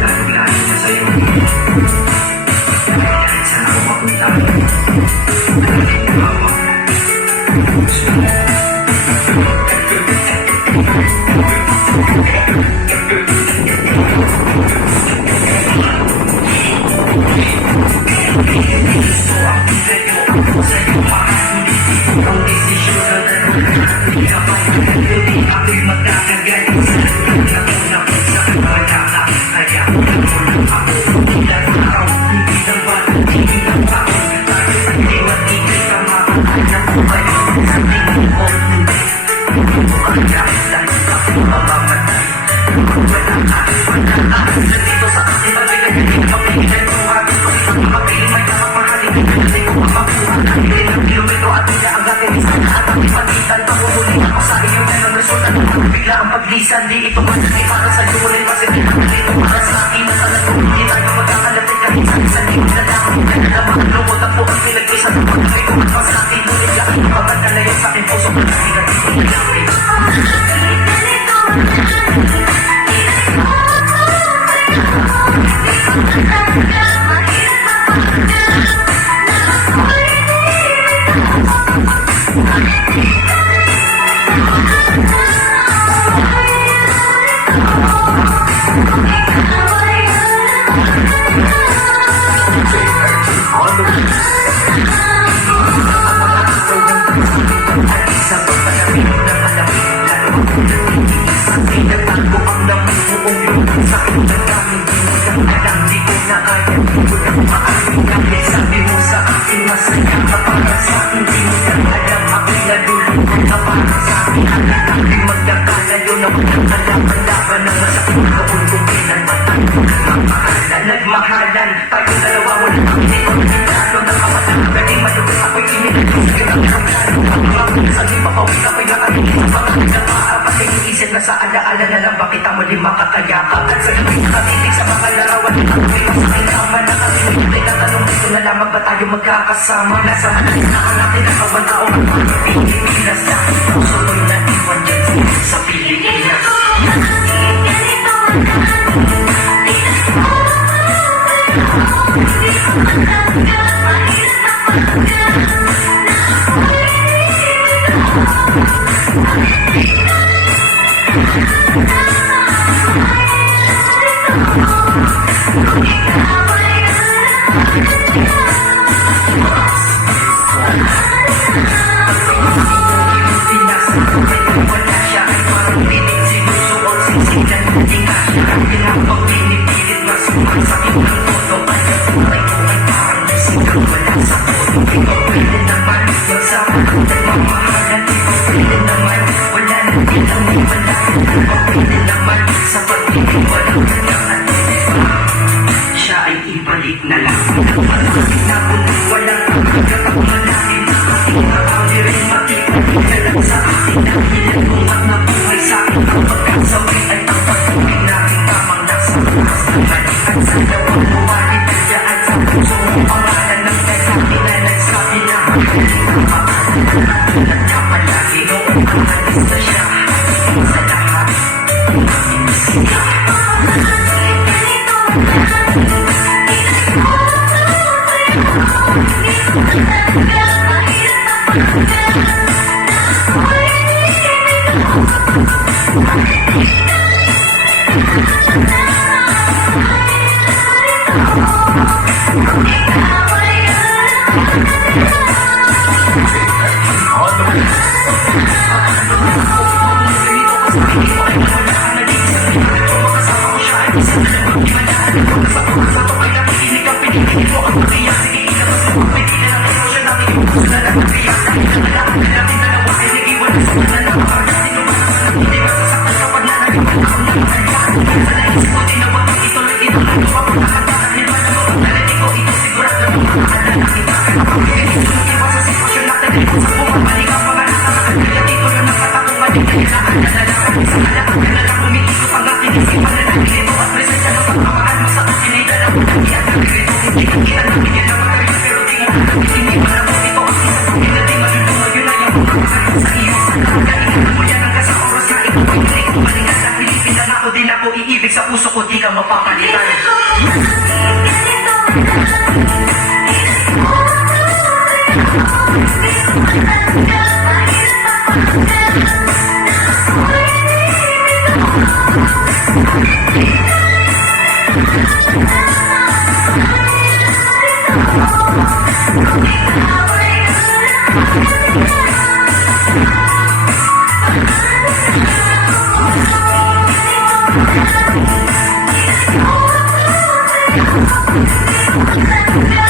lalong-lalo na sa'yo. Kahit saan ako mapunta, laging hawak. Gusto mo. Gusto ang sa'yo, sa'yo makakuli. Ang desisyon na hindi ako'y magkakagaling sa nakunapit sa wala ka. Kaya nakulang ako. Ilan araw, hindi ng bata, hindi ng tao. Iwan ikay ka makahanap ko kayo. Sa tingin ko, hindi. Kaya dahil ako mamamatay. Wala ka. Nandito sa akin ang pinagiging mapigilan ko. Mapilmay na mapahalik. Hindi ko mapakuha. Hindi ng kilometro at hindi ang gatin. At ang ipagitan pa huli ako sa iyo na ng resulta. Bigla ang paglisan. Di ito man ay para sa iyo rin. Kasi dito para sa akin na talagang hindi tayo magkakalatin. Kahit sa isang liwan na lang. Naman lungkot ang buong pinagpisan. Pagkakay ko at sa akin ulit lang. Pagkakalayo sa akin puso. Pagkakalayo sa akin nagmahalan, tayo dalawa mo na hindi ko nagkalo ng kapatid. Naging malubos ako'y kinilagay. Sabi pa pa, wala ko'y nakalimutan. Nagpaapat ay iisip na sa alaala na lang bakit ang muli makakayakap. At sa gabi nakatitig sa mga larawan. Ako'y masakay naman na kami. Tinatanong dito na lamang ba tayo magkakasama. Nasa halis na ang natin ang kawan tao. Ang mga Pilipinas na puso ko'y naiwan dyan sa Pilipinas. Siya ay ibalik na lang. Walang pagkakataon na natin. Nakakali rin makikita sa akin. Ang hinagong at nabuhay sa akin. Ang pagkasaway ay ang pagkuhin natin. Tamang nasa kasalan. At sa dalawang buwalit na dyan sa puso mo. Pangalan ng kasabi na nagsabi na nagkapalagi noong alis na siya. Sa lahat siya. Sa puso ko di ka mapapalitan. Thank you.